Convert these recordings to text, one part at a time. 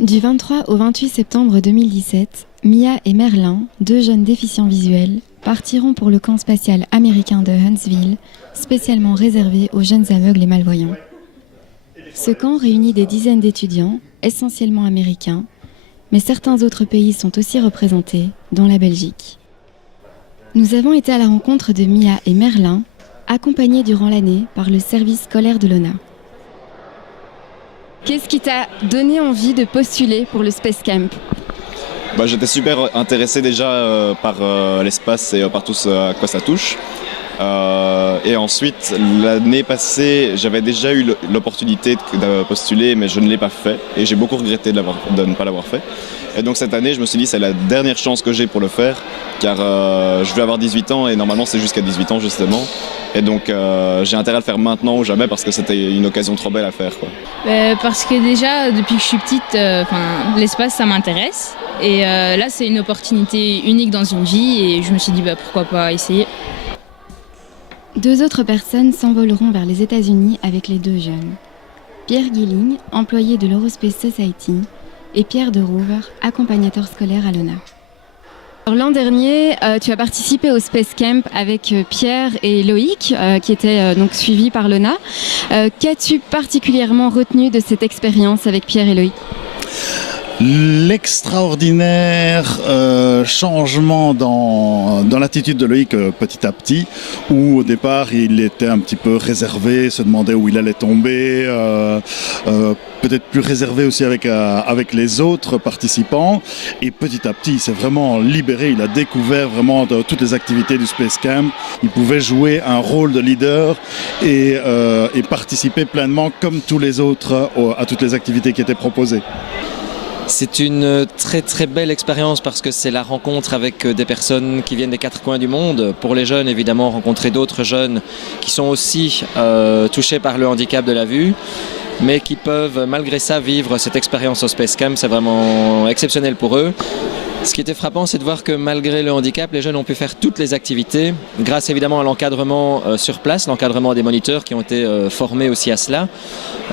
Du 23 au 28 septembre 2017, Mia et Merlin, deux jeunes déficients visuels, partiront pour le camp spatial américain de Huntsville, spécialement réservé aux jeunes aveugles et malvoyants. Ce camp réunit des dizaines d'étudiants, essentiellement américains, mais certains autres pays sont aussi représentés, dont la Belgique. Nous avons été à la rencontre de Mia et Merlin, accompagnés durant l'année par le service scolaire de l'ONA. Qu'est-ce qui t'a donné envie de postuler pour le Space Camp ? J'étais super intéressé déjà par l'espace et par tout ce à quoi ça touche. Et ensuite, l'année passée, j'avais déjà eu l'opportunité de postuler, mais je ne l'ai pas fait. Et j'ai beaucoup regretté de ne pas l'avoir fait. Et donc cette année, je me suis dit c'est la dernière chance que j'ai pour le faire, car je vais avoir 18 ans et normalement c'est jusqu'à 18 ans justement. Et donc j'ai intérêt à le faire maintenant ou jamais parce que c'était une occasion trop belle à faire, quoi. Parce que déjà, depuis que je suis petite, l'espace ça m'intéresse. Et là, c'est une opportunité unique dans une vie et je me suis dit pourquoi pas essayer. Deux autres personnes s'envoleront vers les États-Unis avec les deux jeunes. Pierre Guilling, employé de l'Eurospace Society, et Pierre de Rouver, accompagnateur scolaire à l'ONA. L'an dernier, tu as participé au Space Camp avec Pierre et Loïc, qui étaient donc suivis par l'ONA. Qu'as-tu particulièrement retenu de cette expérience avec Pierre et Loïc ? L'extraordinaire changement dans l'attitude de Loïc petit à petit, où au départ il était un petit peu réservé, se demandait où il allait tomber, peut-être plus réservé aussi avec les autres participants, et petit à petit il s'est vraiment libéré, il a découvert vraiment toutes les activités du Space Camp, il pouvait jouer un rôle de leader et participer pleinement comme tous les autres à toutes les activités qui étaient proposées. C'est une très très belle expérience parce que c'est la rencontre avec des personnes qui viennent des quatre coins du monde. Pour les jeunes, évidemment, rencontrer d'autres jeunes qui sont aussi touchés par le handicap de la vue, mais qui peuvent malgré ça vivre cette expérience au Space Camp. C'est vraiment exceptionnel pour eux. Ce qui était frappant, c'est de voir que malgré le handicap, les jeunes ont pu faire toutes les activités, grâce évidemment à l'encadrement sur place, l'encadrement des moniteurs qui ont été formés aussi à cela.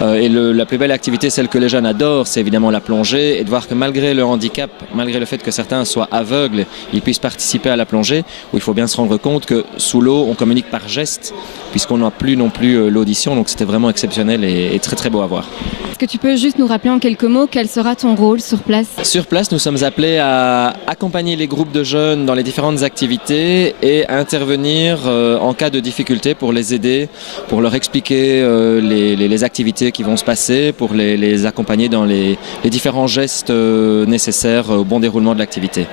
Et la plus belle activité, celle que les jeunes adorent, c'est évidemment la plongée. Et de voir que malgré le handicap, malgré le fait que certains soient aveugles, ils puissent participer à la plongée, où il faut bien se rendre compte que sous l'eau, on communique par geste, puisqu'on n'a plus non plus l'audition. Donc c'était vraiment exceptionnel et très très beau à voir. Est-ce que tu peux juste nous rappeler en quelques mots quel sera ton rôle sur place ? Sur place, nous sommes appelés à accompagner les groupes de jeunes dans les différentes activités et à intervenir en cas de difficulté pour les aider, pour leur expliquer les activités qui vont se passer, pour les accompagner dans les différents gestes nécessaires au bon déroulement de l'activité.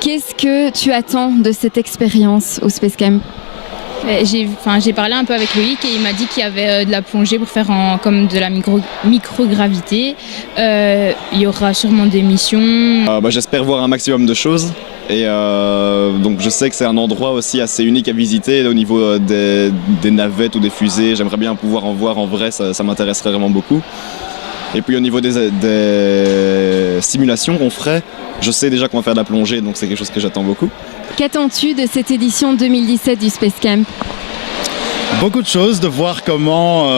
Qu'est-ce que tu attends de cette expérience au Space Camp ? J'ai parlé un peu avec Loïc et il m'a dit qu'il y avait de la plongée pour faire comme de la microgravité. Il y aura sûrement des missions. J'espère voir un maximum de choses. Et donc je sais que c'est un endroit aussi assez unique à visiter au niveau des navettes ou des fusées. J'aimerais bien pouvoir en voir en vrai, ça m'intéresserait vraiment beaucoup. Et puis au niveau des simulations qu'on ferait, je sais déjà qu'on va faire de la plongée, donc c'est quelque chose que j'attends beaucoup. Qu'attends-tu de cette édition 2017 du Space Camp ? Beaucoup de choses, de voir comment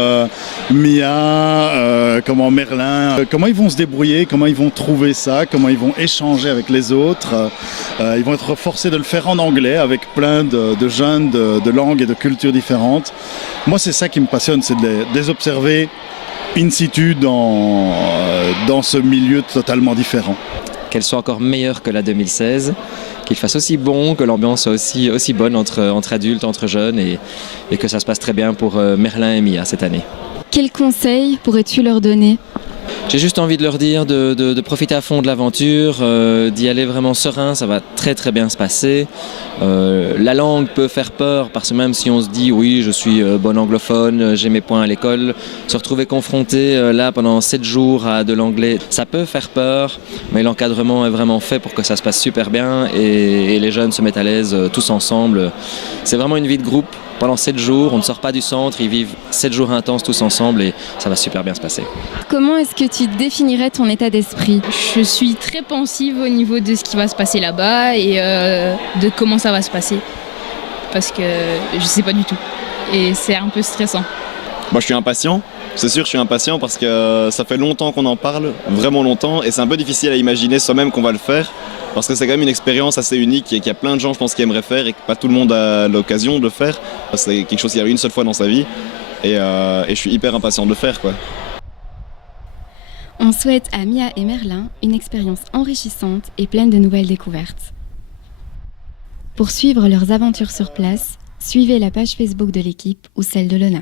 Mia, comment Merlin, comment ils vont se débrouiller, comment ils vont trouver ça, comment ils vont échanger avec les autres. Ils vont être forcés de le faire en anglais avec plein de jeunes de langues et de cultures différentes. Moi, c'est ça qui me passionne, c'est de les observer in situ dans ce milieu totalement différent. Qu'elle soit encore meilleure que la 2016, qu'il fasse aussi bon, que l'ambiance soit aussi bonne entre adultes, entre jeunes et que ça se passe très bien pour Merlin et Mia cette année. Quels conseils pourrais-tu leur donner ? J'ai juste envie de leur dire de profiter à fond de l'aventure, d'y aller vraiment serein, ça va très très bien se passer. La langue peut faire peur parce que même si on se dit oui je suis bon anglophone, j'ai mes points à l'école, se retrouver confronté là pendant 7 jours à de l'anglais, ça peut faire peur, mais l'encadrement est vraiment fait pour que ça se passe super bien et les jeunes se mettent à l'aise tous ensemble. C'est vraiment une vie de groupe. Pendant 7 jours, on ne sort pas du centre, ils vivent 7 jours intenses tous ensemble et ça va super bien se passer. Comment est-ce que tu définirais ton état d'esprit ? Je suis très pensive au niveau de ce qui va se passer là-bas et de comment ça va se passer. Parce que je ne sais pas du tout. Et c'est un peu stressant. Je suis impatient C'est sûr, je suis impatient parce que ça fait longtemps qu'on en parle, vraiment longtemps, et c'est un peu difficile à imaginer soi-même qu'on va le faire, parce que c'est quand même une expérience assez unique et qu'il y a plein de gens, je pense, qui aimeraient faire et que pas tout le monde a l'occasion de le faire. C'est quelque chose qui arrive une seule fois dans sa vie, et je suis hyper impatient de le faire, quoi. On souhaite à Mia et Merlin une expérience enrichissante et pleine de nouvelles découvertes. Pour suivre leurs aventures sur place, suivez la page Facebook de l'équipe ou celle de l'ONA.